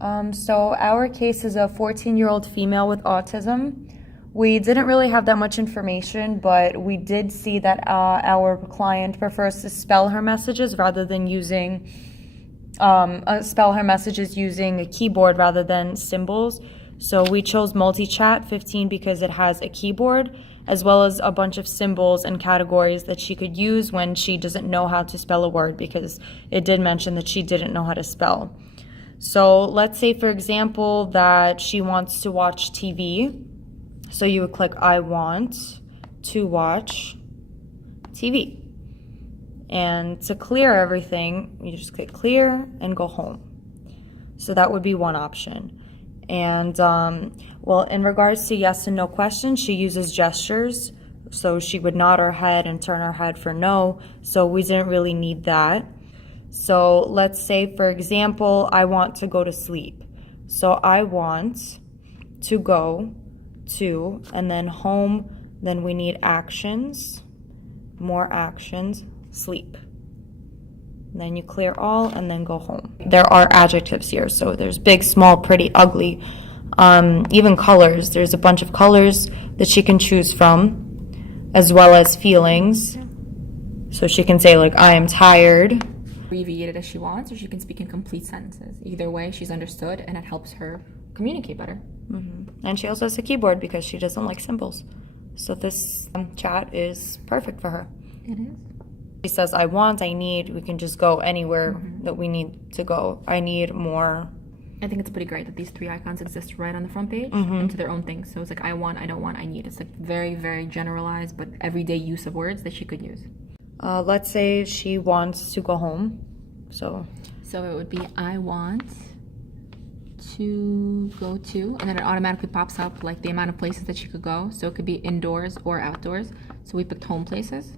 So our case is a 14-year-old female with autism. We didn't really have that much information, but we did see that our client prefers to spell her messages rather than using spell her messages using a keyboard rather than symbols. So we chose multi-chat 15 because it has a keyboard as well as a bunch of symbols and categories that she could use when she doesn't know how to spell a word, because it did mention that she didn't know how to spell. So let's say, for example, that she wants to watch TV. So you would click, I want to watch TV. And to clear everything, you just click clear and go home. So that would be one option. And, well, in regards to yes and no questions, she uses gestures. So she would nod her head and turn her head for no. So we didn't really need that. So let's say, for example, I want to go to sleep. So I want to go to, and then home, then we need actions, more actions, sleep. And then you clear all and then go home. There are adjectives here. So there's big, small, pretty, ugly, even colors. There's a bunch of colors that she can choose from, as well as feelings. So she can say, like, I am tired. Abbreviate it as she wants, or she can speak in complete sentences. Either way, she's understood, and it helps her communicate better. Mm-hmm. And she also has a keyboard because she doesn't like symbols. So this chat is perfect for her. It is. She says, I want, I need, we can just go anywhere that we need to go. I need more. I think it's pretty great that these three icons exist right on the front page into their own things. So it's like, I want, I don't want, I need. It's like very, very generalized, but everyday use of words that she could use. Let's say she wants to go home. So it would be, I want to go to, and then it automatically pops up like the amount of places that she could go. So it could be indoors or outdoors. So we picked home places,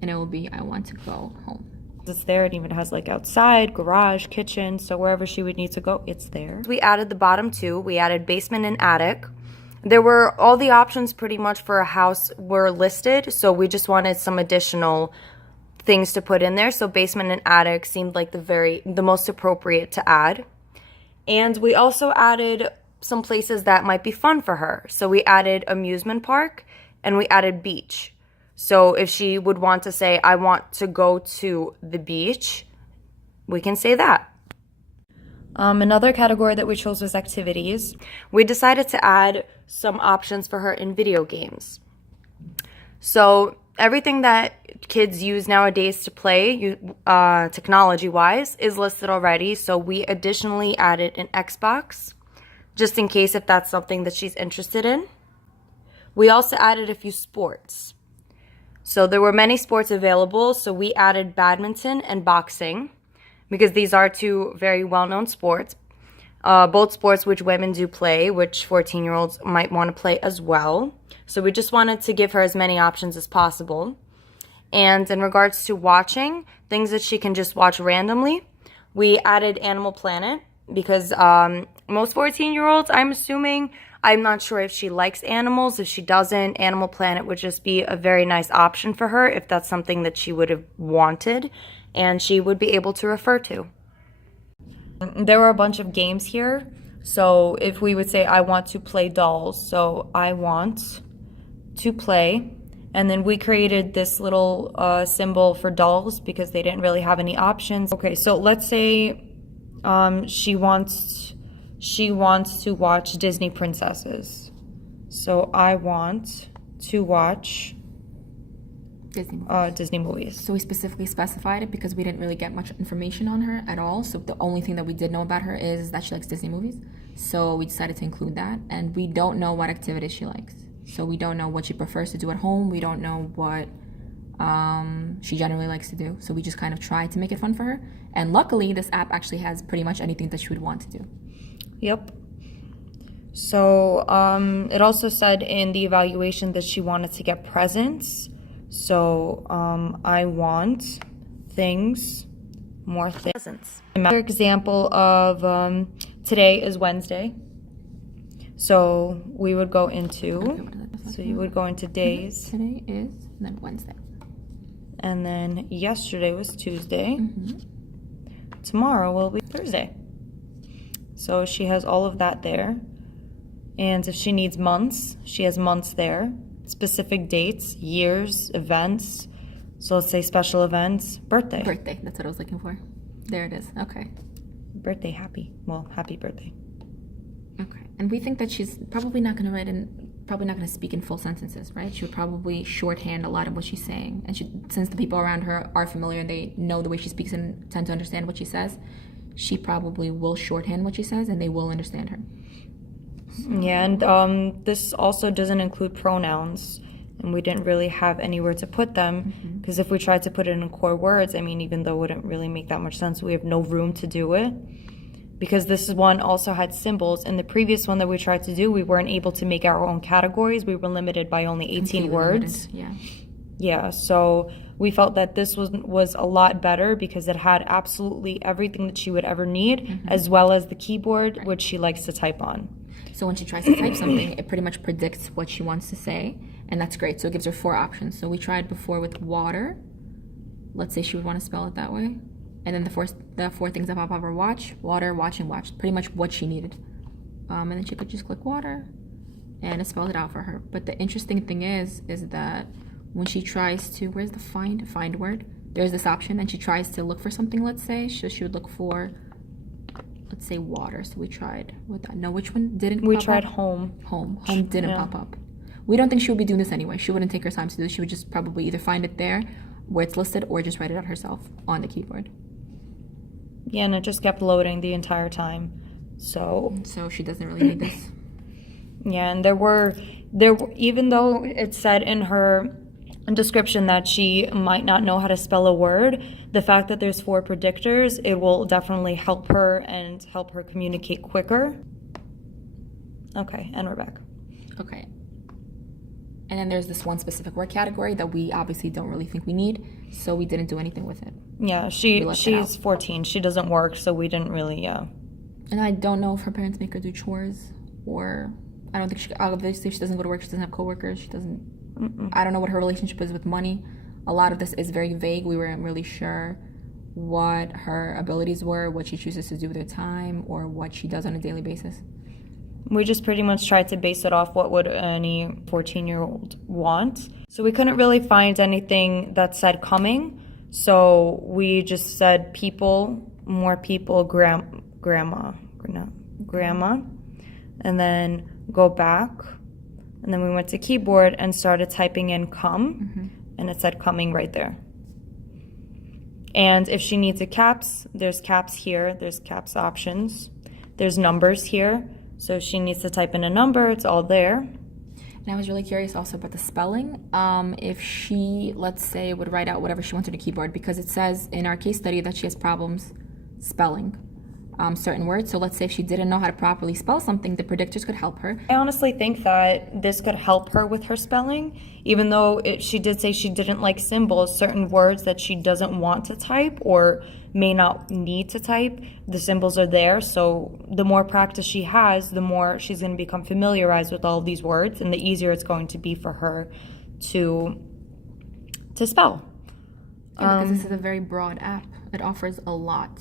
and it will be, I want to go home. It's there. It even has like outside, garage, kitchen. So wherever she would need to go, it's there. We added the bottom two. We added basement and attic. There were all the options pretty much for a house were listed. So we just wanted some additional things to put in there. So basement and attic seemed like the most appropriate to add. And we also added some places that might be fun for her. So we added amusement park and we added beach. So if she would want to say, I want to go to the beach, we can say that. Another category that we chose was activities. We decided to add some options for her in video games. So everything that kids use nowadays to play, technology-wise, is listed already. So we additionally added an Xbox, just in case if that's something that she's interested in. We also added a few sports. So there were many sports available, so we added badminton and boxing, because these are two very well-known sports. Both sports which women do play, which 14-year-olds might want to play as well. So we just wanted to give her as many options as possible. And in regards to watching, things that she can just watch randomly, we added Animal Planet, because most 14-year-olds, I'm assuming, I'm not sure if she likes animals. If she doesn't, Animal Planet would just be a very nice option for her if that's something that she would have wanted and she would be able to refer to. There were a bunch of games here. So if we would say, I want to play dolls, so I want to play, and then we created this little symbol for dolls because they didn't really have any options. Okay, so let's say she wants to watch Disney princesses. So I want to watch Disney movies. So we specifically specified it because we didn't really get much information on her at all. So the only thing that we did know about her is that she likes Disney movies. So we decided to include that. And we don't know what activities she likes. So we don't know what she prefers to do at home. We don't know what she generally likes to do. So we just kind of tried to make it fun for her. And luckily, this app actually has pretty much anything that she would want to do. Yep. So it also said in the evaluation that she wanted to get presents. So I want things, more things. Presents. Another example of today is Wednesday. So we would go into, so you would go into days. Today is, and then Wednesday. And then yesterday was Tuesday. Tomorrow will be Thursday. So she has all of that there. And if she needs months, she has months there. Specific dates, years, events. So let's say special events, birthday. Birthday, that's what I was looking for. There it is. Okay. Birthday, happy. Well, happy birthday. Okay. And we think that she's probably not going to speak in full sentences, right? She would probably shorthand a lot of what she's saying. And since the people around her are familiar and they know the way she speaks and tend to understand what she says, she probably will shorthand what she says and they will understand her. Yeah, and this also doesn't include pronouns. And we didn't really have anywhere to put them because if we tried to put it in core words, I mean, even though it wouldn't really make that much sense, we have no room to do it. Because this one also had symbols. In the previous one that we tried to do, we weren't able to make our own categories. We were limited by only 18 words. Limited. Yeah, so we felt that this was a lot better because it had absolutely everything that she would ever need, as well as the keyboard, which she likes to type on. So when she tries to type something, it pretty much predicts what she wants to say, and that's great. So it gives her 4 options. So we tried before with water. Let's say she would want to spell it that way. And then the four things that pop up are watch, water, watch, and watch. Pretty much what she needed. And then she could just click water, and it spelled it out for her. But the interesting thing is that when she tries to, where's the find word? There's this option, and she tries to look for something, let's say. So she would look for, let's say, water. So we tried with that. No, which one didn't We pop tried up? home. Home didn't pop up. We don't think she would be doing this anyway. She wouldn't take her time to do this. She would just probably either find it there where it's listed or just write it out herself on the keyboard. Yeah, and it just kept loading the entire time. So she doesn't really need this. Yeah, and there were even though it said in her description that she might not know how to spell a word, the fact that there's 4 predictors, it will definitely help her and help her communicate quicker. Okay, and we're back. Okay. And then there's this one specific word category that we obviously don't really think we need, so we didn't do anything with it. Yeah, she's 14. She doesn't work, so we didn't really, And I don't know if her parents make her do chores, or I don't think obviously she doesn't go to work, she doesn't have coworkers, she doesn't, I don't know what her relationship is with money. A lot of this is very vague. We weren't really sure what her abilities were, what she chooses to do with her time, or what she does on a daily basis. We just pretty much tried to base it off what would any 14-year-old want. So we couldn't really find anything that said coming. So we just said people, more people, grandma, and then go back. And then we went to keyboard and started typing in come, and it said coming right there. And if she needs a caps, there's caps here, there's caps options, there's numbers here. So if she needs to type in a number, it's all there. And I was really curious also about the spelling. If she, let's say, would write out whatever she wants on the keyboard, because it says in our case study that she has problems spelling certain words. So let's say if she didn't know how to properly spell something, the predictors could help her. I honestly think that this could help her with her spelling, even though she did say she didn't like symbols, certain words that she doesn't want to type or may not need to type, the symbols are there. So the more practice she has, the more she's going to become familiarized with all of these words, and the easier it's going to be for her to spell. Yeah, because this is a very broad app. It offers a lot.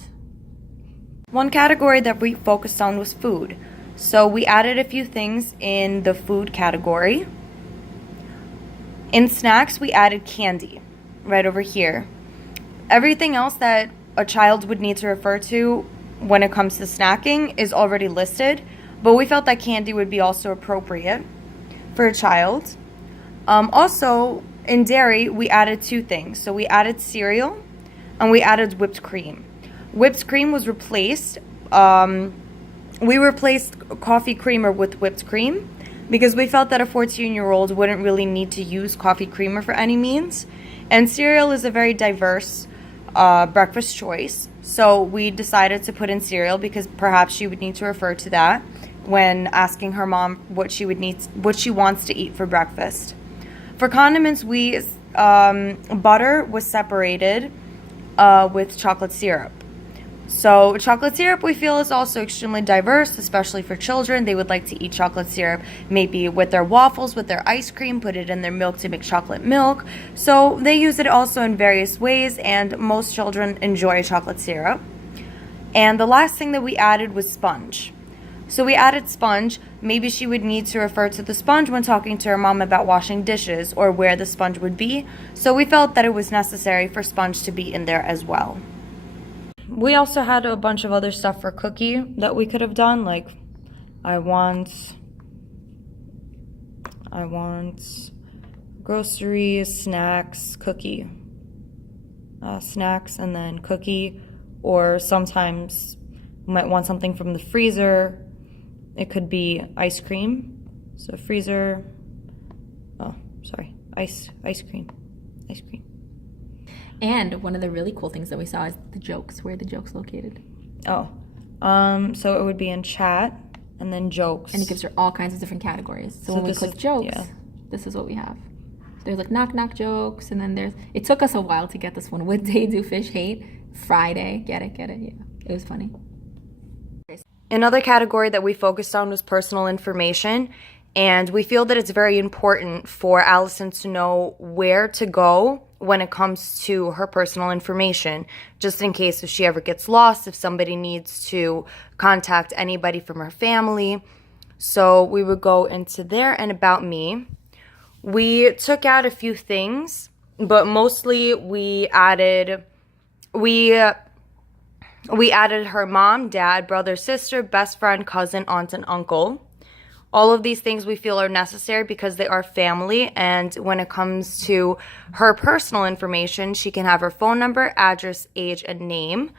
One category that we focused on was food. So we added a few things in the food category. In snacks, we added candy right over here. Everything else that a child would need to refer to when it comes to snacking is already listed, but we felt that candy would be also appropriate for a child. Also, in dairy, we added 2 things. So we added cereal and we added whipped cream. Whipped cream was replaced. We replaced coffee creamer with whipped cream because we felt that a 14-year-old wouldn't really need to use coffee creamer for any means. And cereal is a very diverse breakfast choice. So we decided to put in cereal because perhaps she would need to refer to that when asking her mom what she wants to eat for breakfast. For condiments, butter was separated with chocolate syrup. So chocolate syrup we feel is also extremely diverse, especially for children. They would like to eat chocolate syrup maybe with their waffles, with their ice cream, put it in their milk to make chocolate milk. So they use it also in various ways, and most children enjoy chocolate syrup. And the last thing that we added was sponge. So we added sponge. Maybe she would need to refer to the sponge when talking to her mom about washing dishes or where the sponge would be. So we felt that it was necessary for sponge to be in there as well. We also had a bunch of other stuff for Cookie that we could have done, like I want groceries, snacks, Cookie. Snacks and then Cookie, or sometimes you might want something from the freezer. It could be ice cream. So freezer, ice cream. And one of the really cool things that we saw is the jokes. Where are the jokes located? So it would be in chat and then jokes. And it gives her all kinds of different categories. So when we click jokes, this is what we have. There's like knock knock jokes, and then it took us a while to get this one. What day do fish hate? Friday. Get it? Yeah. It was funny. Another category that we focused on was personal information, and we feel that it's very important for Allison to know where to go when it comes to her personal information, just in case if she ever gets lost, if somebody needs to contact anybody from her family. So we would go into there and about me. We took out a few things, but mostly we added her mom, dad, brother, sister, best friend, cousin, aunt, and uncle. All of these things we feel are necessary because they are family, and when it comes to her personal information, she can have her phone number, address, age, and name,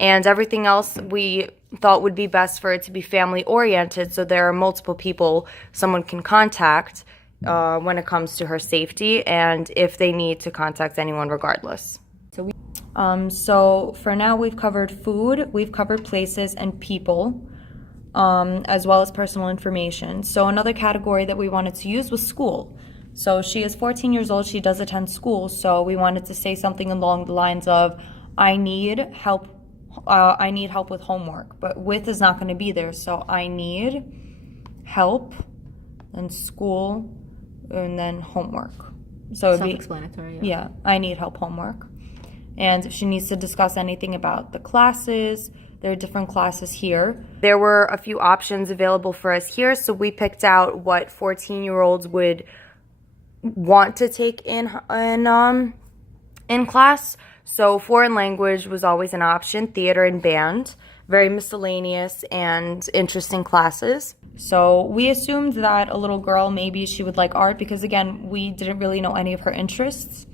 and everything else we thought would be best for it to be family oriented, so there are multiple people someone can contact when it comes to her safety and if they need to contact anyone regardless. So for now, we've covered food, we've covered places and people, as well as personal information. So another category that we wanted to use was school. So she is 14 years old, she does attend school, so we wanted to say something along the lines of, I need help with homework, but with is not going to be there, so I need help, and school, and then homework. So it'd be self-explanatory. Yeah, I need help homework. And if she needs to discuss anything about the classes, there are different classes here. There were a few options available for us here, so we picked out what 14-year-olds would want to take in class. So foreign language was always an option, theater and band, very miscellaneous and interesting classes. So we assumed that a little girl, maybe she would like art because, again, we didn't really know any of her interests.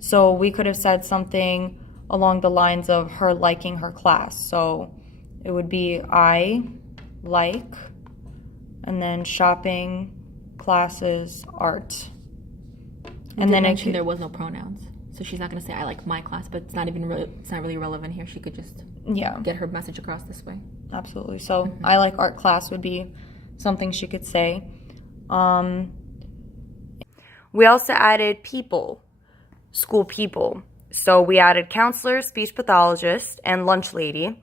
So we could have said something along the lines of her liking her class. So it would be I like, and then shopping, classes, art. And then mentioned there was no pronouns. So she's not going to say I like my class, but it's not really relevant here. She could just get her message across this way. Absolutely. So I like art class would be something she could say. We also added people, school people. So we added counselor, speech pathologist, and lunch lady.